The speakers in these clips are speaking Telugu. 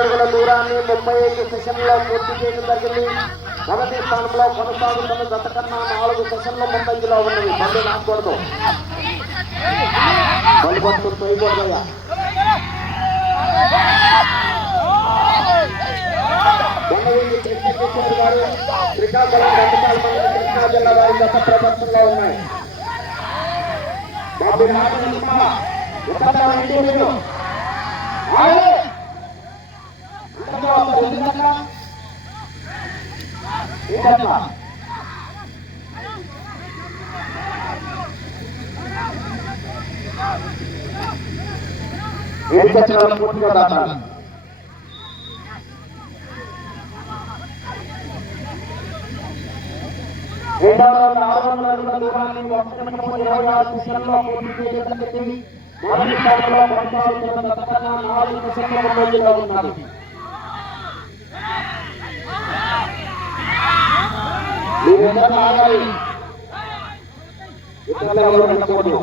అడుగుల దూరాన్ని 35 సెషన్లో పూర్తి చేయడం జరిగింది. మొదటి స్థానంలో కొనసాగుతున్న గత కన్నా 4 సెషన్ల ముందంజలో ఉన్నవి. బండి నాకూడదు, బండి పట్టు తోయకూడదయ్యా. కృష్ణకిషోర్ గారు శ్రీకాకుళం గంటకాల మండలం కృష్ణా జిల్లా వారి గత ప్రదర్శనలో ఉన్నాయి. బాబు పూర్తిగా దాటాలి. రెండవ 600 అడుగుల దూరాన్ని 1 నిమిషం 26 సెకన్లలో పూర్తి చేయడం జరిగింది. మొదటి స్థానంలో కొనసాగుతున్న గత కన్నా 4 సెకన్ల ముందంజలో ఉన్నది. మీరందరూ ఆగాలి, ఇతరులు ఎవరు వెళ్ళకూడదు.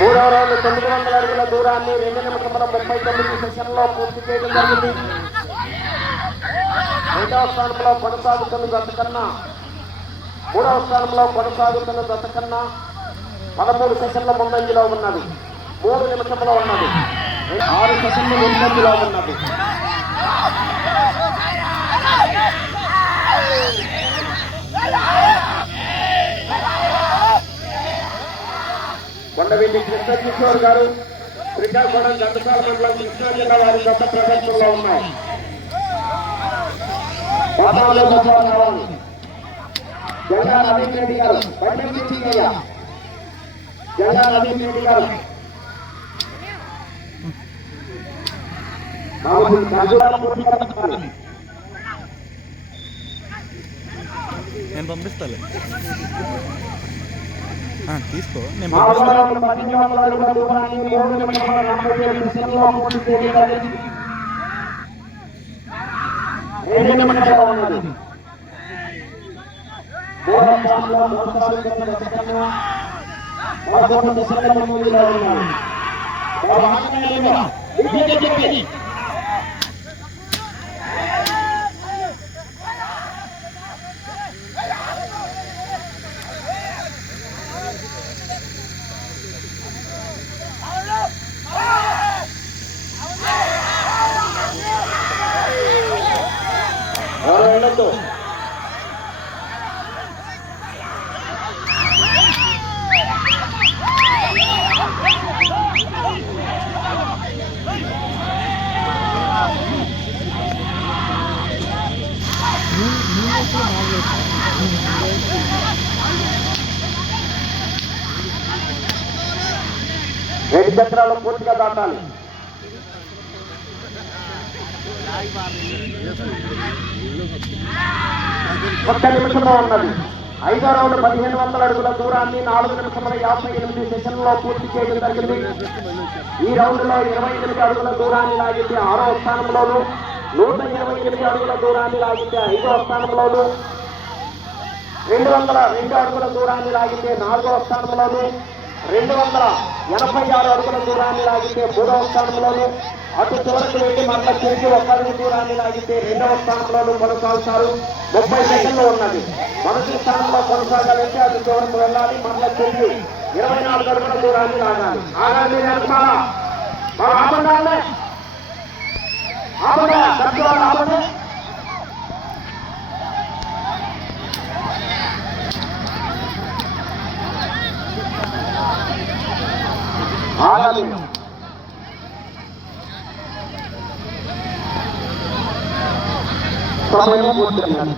మూడవ రౌండ్ 900 అడుగుల దూరాన్ని 2 నిమిషముల 39 సెషన్లో పూర్తి చేయడం జరిగింది. రెండవ స్థానంలో కొనసాగుతున్న గత కన్నా 13 సెషన్ల ముందంజలో ఉన్నది. 3 నిమిషంలో ఉన్నది. 6 సెషన్ల ముందంజలో ఉన్నది. కొండవీటి కృష్ణకిషోర్ గారు శ్రీకాకుళం గంటకాల మండలం కృష్ణా జిల్లా వారి గత ప్రదర్శనలో ఉన్నాయి. జంగా నవీన్ రెడ్డి గారు, జంగా నవీన్ రెడ్డి గారు, నేను పంపిస్తాలే, తీసుకో. నేను రెండు చక్రాలు పూర్తిగా దాటాలి. ఒక్క నిమిషంలో ఉన్నది. 5వ రౌండ్ 1500 అడుగుల దూరాన్ని 4 నిమిషముల 58 సెషన్లో పూర్తి చేయడం జరిగింది. ఈ రౌండ్ లో 28 అడుగుల దూరాన్ని లాగితే 6వ స్థానంలోను, 128 అడుగుల దూరాన్ని లాగితే 5వ స్థానంలోను, 202 అడుగుల దూరాన్ని లాగితే 4వ స్థానంలోను, 286 అడుగుల దూరాన్ని లాగితే 3వ స్థానంలోను, అటు చివరకు వెళ్ళి మరల తిరిగి 1 అడుగు దూరాన్ని లాగితే 2వ స్థానంలోనూ కొనసాగుతారు. 30 సెకండ్లు ఉన్నది. మొదటి స్థానంలో కొనసాగాలంటే అటు చివరకు వెళ్ళాలి, మరల తిరిగి 24 అడుగుల దూరాన్ని లాగాలి. ఆగాలి ఆపండి, ఆపండి. ఆగాలి. సమయం పూర్తయింది.